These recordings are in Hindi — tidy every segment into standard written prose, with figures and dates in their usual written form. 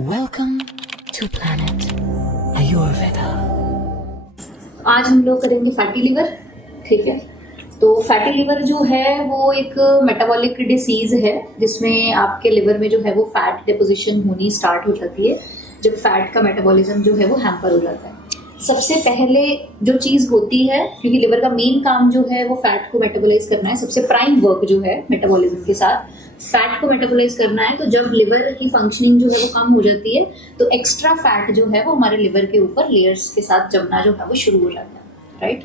Welcome to planet Ayurveda. आज हम लोग करेंगे फैटी लिवर। ठीक है, तो फैटी लिवर जो है वो एक मेटाबॉलिक डिसीज है जिसमें आपके लिवर में जो है वो फैट डिपोजिशन होनी स्टार्ट हो जाती है जब फैट का मेटाबॉलिज्म जो है वो हैम्पर हो जाता है। सबसे पहले जो चीज़ होती है, क्योंकि लिवर का मेन काम जो है वो फैट को मेटाबोलाइज करना है, सबसे प्राइम वर्क जो है मेटाबॉलिज्म के साथ फैट को मेटाबोलाइज करना है। तो जब लिवर की फंक्शनिंग जो है वो कम हो जाती है तो एक्स्ट्रा फैट जो है वो हमारे लिवर के ऊपर लेयर्स के साथ जमना जो है वो शुरू हो जाता है, राइट।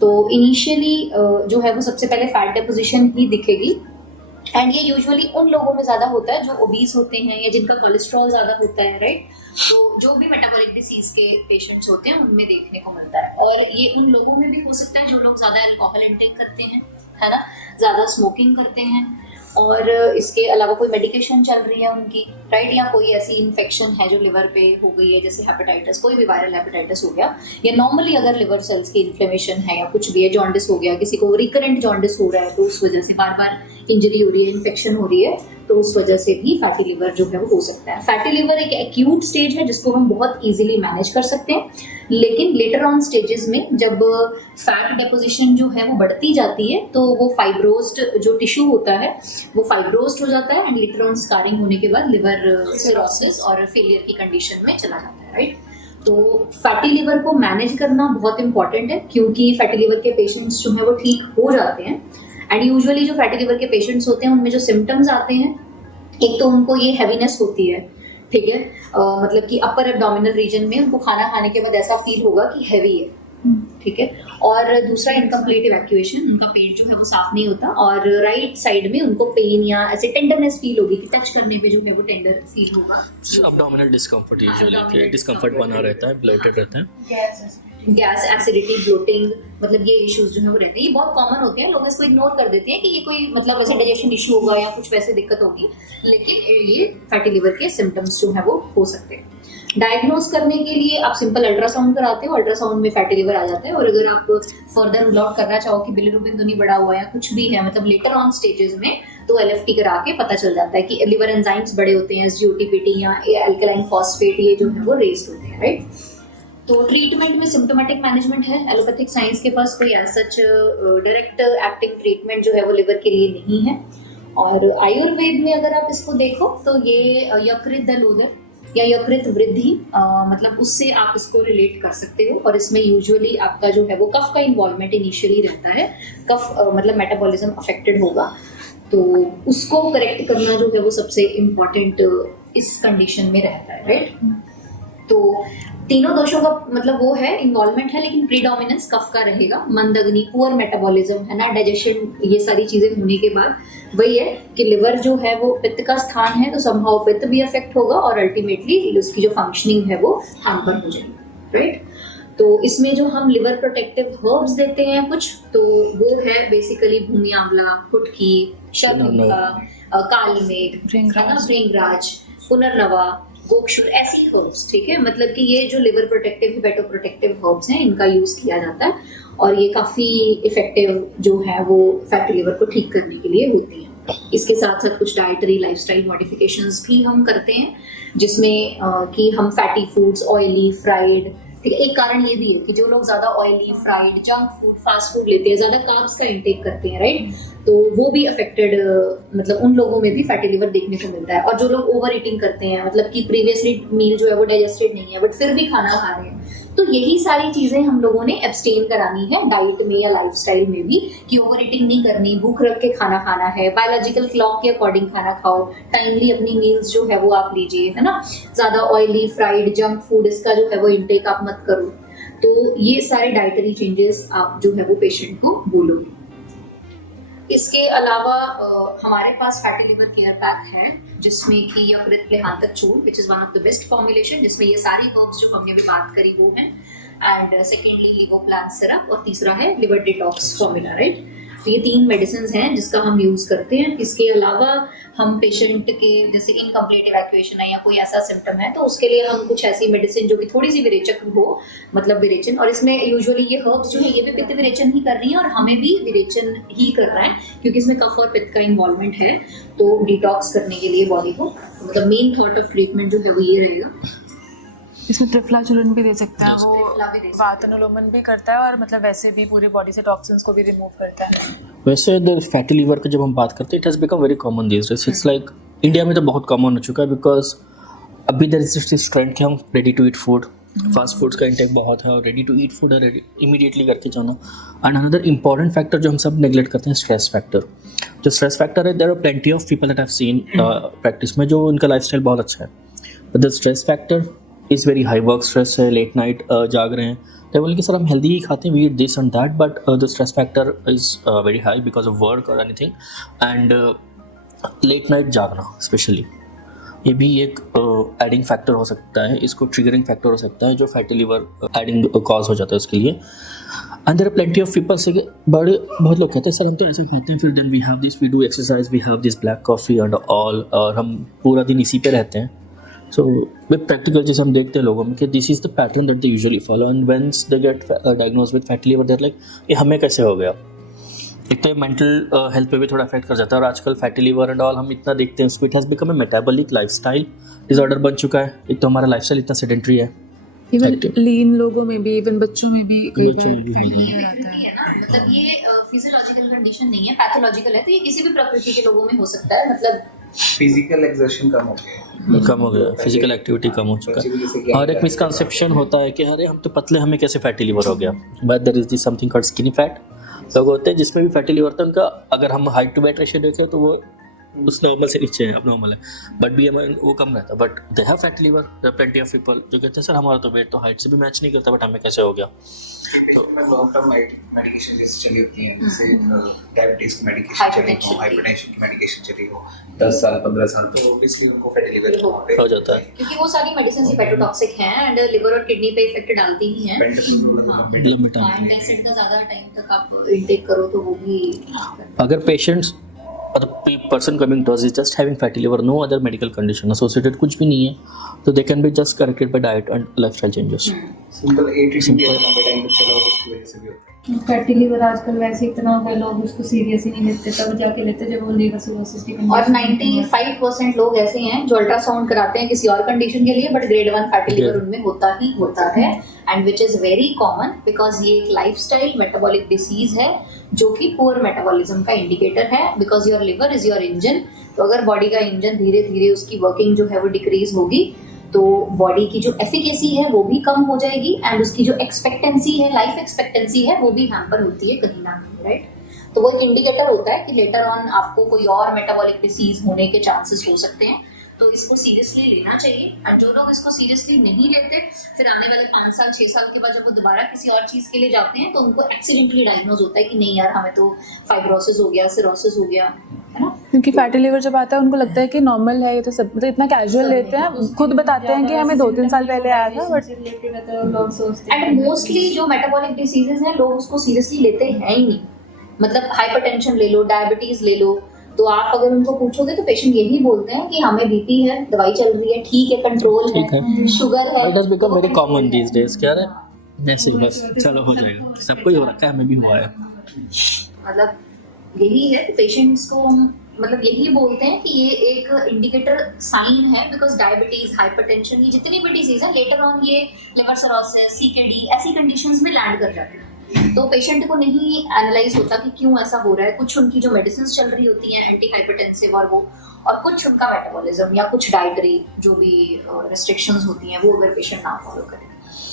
तो इनिशियली जो है वो सबसे पहले फैट डिपोजिशन ही दिखेगी एंड ये यूजुअली उन लोगों में ज़्यादा होता है जो ओबीस होते हैं या जिनका कोलेस्ट्रॉल ज़्यादा होता है, राइट। तो जो भी मेटाबॉलिक डिसीज के पेशेंट्स होते हैं उनमें देखने को मिलता है। और ये उन लोगों में भी हो सकता है जो लोग ज़्यादा अल्कोहल इंटेक करते हैं, है ना, ज़्यादा स्मोकिंग करते हैं और इसके अलावा कोई मेडिकेशन चल रही है उनकी, राइट, या कोई ऐसी इन्फेक्शन है जो लिवर पे हो गई है जैसे हेपेटाइटिस, कोई भी वायरल हेपेटाइटिस हो गया, या नॉर्मली अगर लिवर सेल्स की इन्फ्लेमेशन है या कुछ भी है, जॉन्डिस हो गया, किसी को रिकरेंट जॉन्डिस हो रहा है तो उस वजह से बार बार इंजरी हो रही है, इन्फेक्शन हो रही है, तो उस वजह से भी फैटी लिवर जो है वो हो सकता है। फैटी लिवर एक एक्यूट स्टेज है जिसको हम बहुत इजीली मैनेज कर सकते हैं, लेकिन लेटर ऑन स्टेजेस में जब फैट डिपोजिशन जो है वो बढ़ती जाती है तो वो फाइब्रोस्ड जो टिश्यू होता है वो फाइब्रोस्ड हो जाता है एंड लेटर ऑन स्कारिंग होने के बाद लिवर सिरोसिस और फेलियर की कंडीशन में चला जाता है, राइट। तो फैटी लिवर को मैनेज करना बहुत इंपॉर्टेंट है क्योंकि फैटी लिवर के पेशेंट्स जो है वो ठीक हो जाते हैं एंड यूजुअली जो फैटी लिवर के पेशेंट्स होते हैं उनमें जो सिम्टम्स आते हैं, एक तो उनको ये हैवीनेस होती है, ठीक है, मतलब कि अपर एब्डोमिनल रीजन में उनको खाना खाने के बाद ऐसा फील होगा कि हैवी है, ठीक है। और दूसरा इनकम्प्लीट इवैक्यूएशन, उनका पेट जो है वो साफ नहीं होता और राइट साइड में उनको पेन या ऐसे टेंडरनेस फील होगी कि टच करने पे जो है वो टेंडर फील होगा। अब्डोमिनल डिस्कम्फर्ट, यूजुअली डिस्कम्फर्ट बना रहता है, ब्लोटेड रहता है, गैस, एसिडिटी, ब्लोटिंग, मतलब ये इश्यूज जो है वो रहते हैं। ये बहुत कॉमन होते हैं, लोग इसको इग्नोर कर देते हैं कि ये कोई मतलब ऐसे डाइजेशन इशू होगा या कुछ वैसे दिक्कत होगी, लेकिन ये फैटी लिवर के सिम्टम्स जो है वो हो सकते हैं। डायग्नोज करने के लिए आप सिंपल अल्ट्रासाउंड कराते हो, अल्ट्रासाउंड में फैटी लिवर आ जाता है। और अगर आप फर्दर रूल आउट करना चाहो कि बिलिरुबिन तो नहीं बढ़ा हुआ है या कुछ भी है, मतलब लेटर ऑन स्टेजेस में, तो एलएफटी करा के पता चल जाता है कि लिवर एंजाइम्स बड़े होते हैं, एसजीओटीपीटी या अल्कलाइन फॉस्फेट ये जो है वो रेज्ड होते हैं, राइट। तो ट्रीटमेंट में सिम्टोमेटिक मैनेजमेंट है। एलोपैथिक साइंस के पास कोई सच डायरेक्ट एक्टिंग ट्रीटमेंट जो है वो लिवर के लिए नहीं है। और आयुर्वेद में अगर आप इसको देखो तो ये यकृत दलोदर या यकृत वृद्धि, मतलब उससे आप इसको रिलेट कर सकते हो। और इसमें यूजुअली आपका जो है वो कफ का इन्वॉल्वमेंट इनिशियली रहता है, कफ मतलब मेटाबॉलिज्म अफेक्टेड होगा, तो उसको करेक्ट करना जो है वो सबसे इम्पोर्टेंट इस कंडीशन में रहता है, राइट। तो तीनों दोषों का मतलब वो है, इन्वॉल्वमेंट है, लेकिन प्रीडोमिनेंस कफ का रहेगा। मंद अग्नि, पुअर मेटाबॉलिज्म, है ना, डाइजेशन, ये सारी चीजें होने के बाद वही है कि लिवर जो है वो पित्त का स्थान है, तो समहाउ पित्त भी अफेक्ट होगा और अल्टीमेटली उसकी जो फंक्शनिंग है वो हैम्पर हो जाएगी, राइट। तो इसमें जो हम लिवर प्रोटेक्टिव हर्ब्स देते हैं कुछ, तो वो है बेसिकली भूमि आंवला, कुटकी, शतमुखा, काल मेघ, भृंगराज, पुनर्नवा, गोक्षुर, ऐसी हर्ब्स, ठीक है। मतलब कि ये जो liver protective, hepato protective herbs हैं, इनका यूज किया जाता है और ये काफी इफेक्टिव जो है वो फैटी लिवर को ठीक करने के लिए होती है। इसके साथ साथ कुछ डाइटरी लाइफस्टाइल मॉडिफिकेशंस भी हम करते हैं जिसमें कि हम फैटी फूड्स, ऑयली, फ्राइड, ठीक है। एक कारण ये भी है कि जो लोग ज्यादा oily, fried, junk food, fast food लेते हैं, ज्यादा कार्ब्स का इंटेक करते हैं, राइट, तो वो भी अफेक्टेड, मतलब उन लोगों में भी फैटी लिवर देखने को मिलता है। और जो लोग ओवर ईटिंग करते हैं, मतलब कि प्रीवियसली मील जो है वो डाइजेस्टेड नहीं है बट फिर भी खाना खा रहे हैं, तो यही सारी चीजें हम लोगों ने एब्सटेन करानी है डाइट में या लाइफस्टाइल में भी, कि ओवर ईटिंग नहीं करनी, भूख रख के खाना खाना है, बायोलॉजिकल क्लॉक के अकॉर्डिंग खाना खाओ, टाइमली अपनी मील्स जो है वो आप लीजिए, है ना, ज्यादा ऑयली, फ्राइड, जंक फूड इसका जो है वो इंटेक आप मत करो। तो ये सारे डाइटरी चेंजेस आप जो है वो पेशेंट को बोलोगे। इसके अलावा हमारे पास फैटी लिवर केयर पैक है जिसमें कि यकृत प्लेहांतक चूर्ण, which is one of the best formulation, जिसमें ये सारी हर्ब्स जो हमने अभी बात करी वो हैं, एंड सेकेंडली लिवोप्लान सिरप, और तीसरा है लिवर डिटॉक्स फॉर्मूला, राइट। तो ये 3 मेडिसिन हैं जिसका हम यूज करते हैं। इसके अलावा हम पेशेंट के जैसे इनकम्प्लीट इवैक्यूएशन है या कोई ऐसा सिम्टम है तो उसके लिए हम कुछ ऐसी मेडिसिन जो कि थोड़ी सी विरेचक हो, मतलब विरेचन, और इसमें यूजुअली ये हर्ब्स जो है ये भी पित्त विरेचन ही कर रही है और हमें भी विरेचन ही कर रहा है क्योंकि इसमें कफ और पित्त का इन्वॉल्वमेंट है। तो डिटॉक्स करने के लिए बॉडी को मतलब मेन थॉट ऑफ ट्रीटमेंट जो है वो ये रहेगा। इसमें त्रिफला चूर्ण भी दे सकते हैं, वो त्रिफला भी दे सकते हैं। वातानुलोमन भी करता है और मतलब वैसे भी पूरी बॉडी से टॉक्सिन्स को भी रिमूव करता है। वैसे द फैटी लीवर की जब हम बात करते हैं, it has become very common this days. It's like India में तो बहुत कॉमन हो चुका है बिकॉज अभी देयर इज दिस ट्रेंड कि हम ready to eat food, fast foods का इंटेक बहुत है और रेडी टू ईट फूड है इमीडिएटली करके जाना। एंड अनदर इंपॉर्टेंट फैक्टर जो हम सब नेग्लेक्ट करते हैं, स्ट्रेस फैक्टर। जो स्ट्रेस फैक्टर है, there are plenty of people that I have seen practice में जो उनका लाइफस्टाइल बहुत अच्छा है, but the stress factor is very high. Work stress है, लेट नाइट जाग रहे हैं, तो बोले कि सर हम हेल्दी ही खाते हैं, we eat this and that, but the stress factor is very high because of work और एनीथिंग। एंड लेट नाइट जागना स्पेशली, ये भी एक एडिंग फैक्टर हो सकता है, इसको ट्रिगरिंग फैक्टर हो सकता है जो फैटी लिवर एडिंग कॉज हो जाता है उसके लिए। And there are plenty of people से बड़े बहुत लोग कहते हैं सर हम तो ऐसे खाते हैं, फिर then we have this, we do exercise, we have this black coffee and all, और हम पूरा दिन इसी पे रहते हैं। सो विद प्रैक्टिकल जैसे हम देखते हैं लोगों में कि this is the pattern that they usually follow and whence they get diagnosed with fatty liver, there like ये हमें कैसे हो गया। एक तो मेंटल हेल्थ पे भी थोड़ा अफेक्ट कर जाता है और आजकल फैटी लिवर एंड ऑल हम इतना देखते हैं उसको, it has become a metabolic lifestyle disorder बन चुका है। एक तो हमारा लाइफस्टाइल इतना सेडेंटरी है, इवन लीन लोगों में भी, इवन बच्चों में भी कई बच्चों में भी बार है। फैटी ये लिवर आता है है। ना, मतलब ये फिजियोलॉजिकल कंडीशन नहीं है, पैथोलॉजिकल है। तो ये किसी भी प्रकृति के लोगों में हो सकता है, मतलब फिजिकल एक्सर्शन कम हो गया, कम हो गया, फिजिकल एक्टिविटी कम हो चुका है। और एक मिसकंसेप्शन होता है कि अरे हम तो पतले, हमें कैसे फैटी लिवर हो गया, but there is this something called skinny fat. लोग होते हैं जिसमें भी फैटी लिवर होता है, उनका अगर हम हाइट टू वेट रेशियो देखें तो वो उस नॉर्मल से नीचे है, अब नॉर्मल है, बट BMI वो कम रहता है, but they have fatty liver. There plenty of people जो कहते हैं सर हमारा तो वेट तो हाइट से भी मैच नहीं करता, बट हमें कैसे हो गया। लॉन्ग टर्म मेडिकेशन जैसे चली होती हैं, जैसे डायबिटीज की मेडिकेशन चली हो, हाइपरटेंशन की मेडिकेशन चली हो 10 साल 15 साल, तो ऑब्वियसली उनको फैटी लिवर हो जाता है क्योंकि वो सारी मेडिसिन हेपेटोटॉक्सिक हैं एंड लिवर और किडनी पे इफेक्ट डालती ही हैं। लंबे टाइम। एंड एसिड का ज़्यादा टाइम तक आप इंटेक करो तो वो भी अगर patients or the person coming to us is just having fatty liver, no other medical condition associated, कुछ भी नहीं है, तो they can be just corrected by diet and lifestyle changes. Simple 80 भी अगर लंबे टाइम तक चला हो तो उसकी वजह से भी होता है। फैटी लिवर आजकल वैसे इतना हो गया, लोग उसको सीरियस ही नहीं लेते, तब जाके लेते जब वो लीवर सिरोसिस की और 95% लोग ऐसे हैं जो अल्ट्रासाउंड कराते हैं किसी और कंडीशन के लिए, बट ग्रेड 1 फैटी लिवर उनमें होता ही होता है, and which is very common because ये एक लाइफस्टाइल मेटाबॉलिक डिसीज है जो कि पुअर मेटाबॉलिज्म का इंडिकेटर है, because your liver is your engine. तो अगर बॉडी का इंजन धीरे धीरे उसकी वर्किंग जो है वो डिक्रीज होगी तो बॉडी की जो एफिकेसी है वो भी कम हो जाएगी एंड उसकी जो एक्सपेक्टेंसी है, लाइफ एक्सपेक्टेंसी है, वो भी हैम्पर होती है कहीं ना कहीं, राइट। तो वो एक इंडिकेटर होता है कि लेटर ऑन आपको कोई और मेटाबॉलिक डिसीज होने के चांसेस हो सकते हैं। तो इसको सीरियसली लेना चाहिए, और जो लोग इसको सीरियसली नहीं लेते फिर आने वाले 5 साल 6 साल के बाद जब वो दोबारा किसी और चीज़ के लिए जाते हैं तो उनको एक्सीडेंटली डायग्नोज होता है कि नहीं यार हमें तो फाइब्रोसिस हो गया, सिरोसिस हो गया, है ना। क्योंकि फैटी लिवर जब आता है उनको लगता है कि नॉर्मल है, ये तो सब मतलब इतना कैजुअल लेते हैं, खुद बताते हैं कि हमें 2-3 साल पहले आया था, बट लोग सोचते हैं। एंड मोस्टली जो मेटाबॉलिक डिसीजेज हैं लोग उसको सीरियसली लेते हैं ही नहीं। मतलब हाइपरटेंशन ले लो, डायबिटीज ले लो, तो आप अगर उनको पूछोगे तो पेशेंट यही बोलते हैं कि हमें बीपी है, दवाई चल रही है, ठीक है, कंट्रोल है, शुगर है। It has become very common these days, क्या है वैसे बस चलो हो जाएगा, सबको ही हो रखा है, हमें भी हुआ है। मतलब यही है, पेशेंट्स को हम मतलब यही बोलते हैं कि ये एक इंडिकेटर साइन है, बिकॉज डायबिटीज, हाइपरटेंशन, ये जितनी भी डिजीज है लेटर ऑन ये लिवर सिरोसिस, CKD ऐसी कंडीशंस में लैंड कर जाते हैं। तो पेशेंट को नहीं एनालाइज होता कि क्यों ऐसा हो रहा है। कुछ उनकी जो मेडिसिन चल रही होती हैं एंटी हाइपरटेंसिव और कुछ उनका मेटाबॉलिज्म या कुछ डाइटरी जो भी रेस्ट्रिक्शंस होती हैं वो अगर पेशेंट ना फॉलो करे,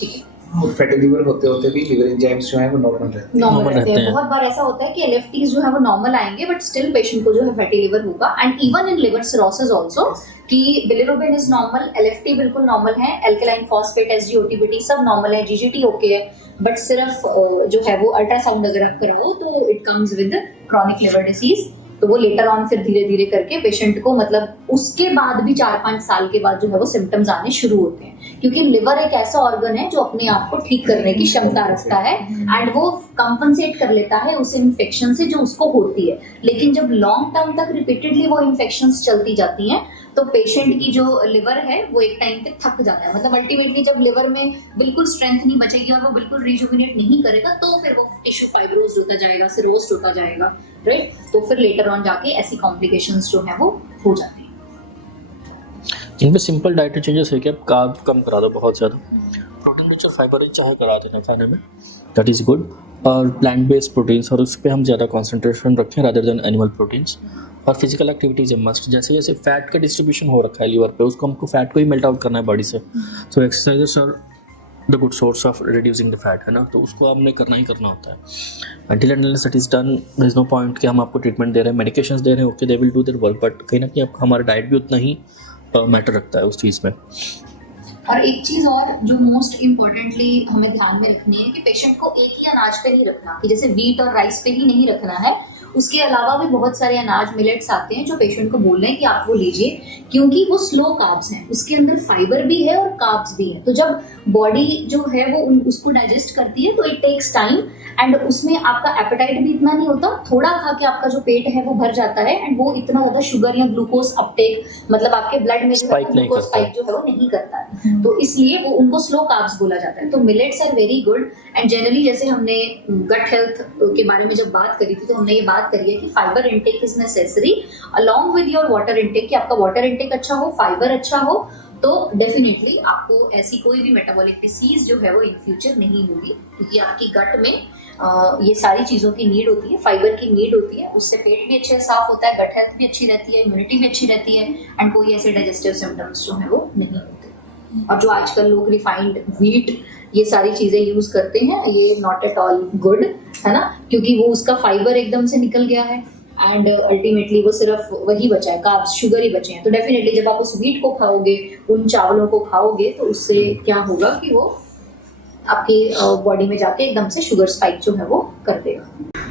ठीक है। और फैटी लिवर होते होते भी लिवर एंजाइम्स जो है वो नॉर्मल रहते हैं। नॉर्मल रहते हैं। बहुत बार ऐसा होता है कि LFTs जो है वो नॉर्मल आएंगे बट स्टिल पेशेंट को जो है फैटी लिवर होगा। And even in liver cirrhosis also कि बिलिरुबिन इज नॉर्मल, LFT बिल्कुल नॉर्मल है, एल्कलाइन फॉस्फेट, SGOT-BT सब नॉर्मल है, GGT ओके है, बट सिर्फ जो है वो अल्ट्रासाउंड अगर आप कराओ तो it comes with chronic liver disease. तो वो लेटर ऑन फिर धीरे धीरे करके पेशेंट को मतलब उसके बाद भी 4-5 साल के बाद जो है वो सिम्टम्स आने शुरू होते हैं, क्योंकि लिवर एक ऐसा ऑर्गन है जो अपने आप को ठीक करने की क्षमता रखता है एंड वो कंपनसेट कर लेता है उस इन्फेक्शन से जो उसको होती है, लेकिन जब लॉन्ग टर्म तक रिपीटेडली वो इन्फेक्शंस चलती जाती हैं तो पेशेंट की जो लिवर है वो एक टाइम पे थक जाता है। मतलब अल्टीमेटली जब लिवर में बिल्कुल स्ट्रेंथ नहीं बचेगी और वो बिल्कुल रिजुविनेट नहीं करेगा तो फिर वो टिश्यू फाइब्रोज होता जाएगा, सिरोस्ट होता जाएगा, राइट। तो फिर लेटर ऑन जाके ऐसी कॉम्प्लिकेशंस जो है वो हो जाती हैं। इनमें सिंपल डाइटरी चेंजेस है कि आप कार्ब कम करा दो बहुत ज़्यादा, प्रोटीन रिच और फाइबर रिच चाहे करा देना खाने में, दैट इज़ गुड। और प्लांट बेस्ड प्रोटीन्स और उस पर हम ज़्यादा कॉन्सेंट्रेशन रखें रादर देन एनिमल प्रोटीन्स। और फिजिकल एक्टिविटीज़ ए मस्ट, जैसे जैसे फैट का डिस्ट्रीब्यूशन हो रखा है लीवर पे, उसको हमको फैट को ही मेल्ट आउट करना है बॉडी से। So exercises are the good source of reducing the fat, है ना, तो उसको आपने करना ही करना होता है। Until and unless it is done, there is no point कि हम आपको ट्रीटमेंट दे रहे हैं, मेडिकेशंस दे रहे हैं, okay they will do their work, but कहीं ना कहीं हमारा डाइट भी उतना ही मैटर रखता है उस चीज़ में। और एक चीज और जो मोस्ट इम्पोर्टेंटली हमें ध्यान में रखनी है कि पेशेंट को एक ही अनाज पे नहीं रखना, कि जैसे व्हीट और राइस पे ही नहीं रखना है, उसके अलावा भी बहुत सारे अनाज मिलेट्स आते हैं जो पेशेंट को बोल रहे हैं कि आप वो लीजिए, क्योंकि वो स्लो कार्ब्स हैं, उसके अंदर फाइबर भी है और कार्ब्स भी है। तो जब बॉडी जो है वो उसको डाइजेस्ट करती है तो इट टेक्स टाइम, एंड उसमें आपका एपेटाइट भी इतना नहीं होता, थोड़ा खा के आपका जो पेट है वो भर जाता है, एंड वो इतना ज्यादा शुगर या ग्लूकोज अपटेक, मतलब आपके ब्लड में ग्लूकोज स्पाइक जो है वो नहीं करता है, तो इसलिए वो उनको स्लो कार्ब्स बोला जाता है। तो millets are very good, and generally जैसे हमने गट हेल्थ के बारे में जब बात करी थी तो हमने ये बात करी है कि fibre intake is necessary along with your water intake, कि आपका वाटर इंटेक अच्छा हो, फाइबर अच्छा हो, तो डेफिनेटली आपको ऐसी कोई भी मेटाबॉलिक डिसीज जो है वो इन फ्यूचर नहीं होगी, क्योंकि आपकी गट में ये सारी चीज़ों की नीड होती है, फाइबर की नीड होती है, उससे पेट भी अच्छे से साफ होता है, गट हेल्थ भी अच्छी रहती है, इम्यूनिटी भी अच्छी रहती है, एंड कोई ऐसे डाइजेस्टिव सिम्टम्स जो है वो नहीं होते। और जो आजकल लोग रिफाइंड व्हीट ये सारी चीज़ें यूज़ करते हैं, ये नॉट एट ऑल गुड, है ना, क्योंकि वो उसका फाइबर एकदम से निकल गया है एंड अल्टीमेटली वो सिर्फ वही बचा है, कार्ब्स, शुगर ही बचे हैं। तो डेफिनेटली जब आप उस व्हीट को खाओगे, उन चावलों को खाओगे, तो उससे क्या होगा कि वो आपकी बॉडी में जाके एकदम से शुगर स्पाइक जो है वो कर देगा।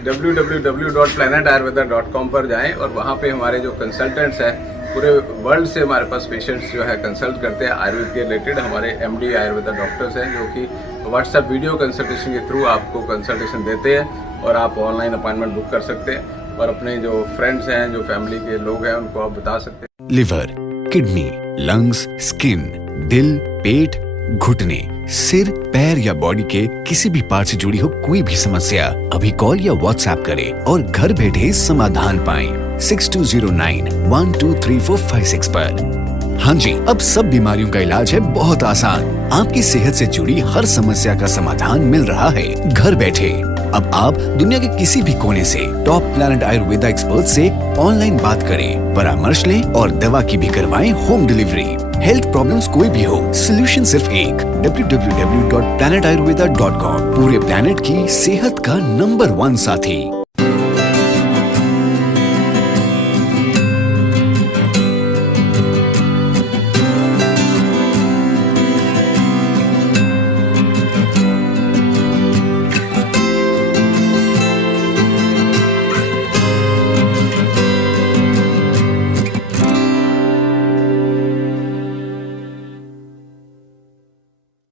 www.planetayurveda.com पर जाएं और वहाँ पे हमारे जो कंसल्टेंट्स हैं पूरे वर्ल्ड से हमारे पास पेशेंट्स जो है कंसल्ट करते हैं आयुर्वेद के रिलेटेड। हमारे MD आयुर्वेदा डॉक्टर्स हैं जो कि व्हाट्सएप वीडियो कंसल्टेशन के थ्रू आपको कंसल्टेशन देते हैं और आप ऑनलाइन अपॉइंटमेंट बुक कर सकते हैं और अपने जो फ्रेंड्स हैं, जो फैमिली के लोग हैं, उनको आप बता सकते हैं। लिवर, किडनी, लंग्स, स्किन, दिल, पेट, घुटने, सिर, पैर या बॉडी के किसी भी पार्ट से जुड़ी हो कोई भी समस्या, अभी कॉल या व्हाट्सएप करें और घर बैठे समाधान पाएं 6209123456 पर। हाँ जी, अब सब बीमारियों का इलाज है बहुत आसान। आपकी सेहत से जुड़ी हर समस्या का समाधान मिल रहा है घर बैठे। अब आप दुनिया के किसी भी कोने से टॉप प्लैनेट आयुर्वेदा एक्सपर्ट से ऑनलाइन बात करें, परामर्श लें और दवा की भी करवाएं होम डिलीवरी। हेल्थ प्रॉब्लम्स कोई भी हो, सोल्यूशन सिर्फ एक, www.planetayurveda.com, पूरे प्लैनेट की सेहत का नंबर 1 साथी।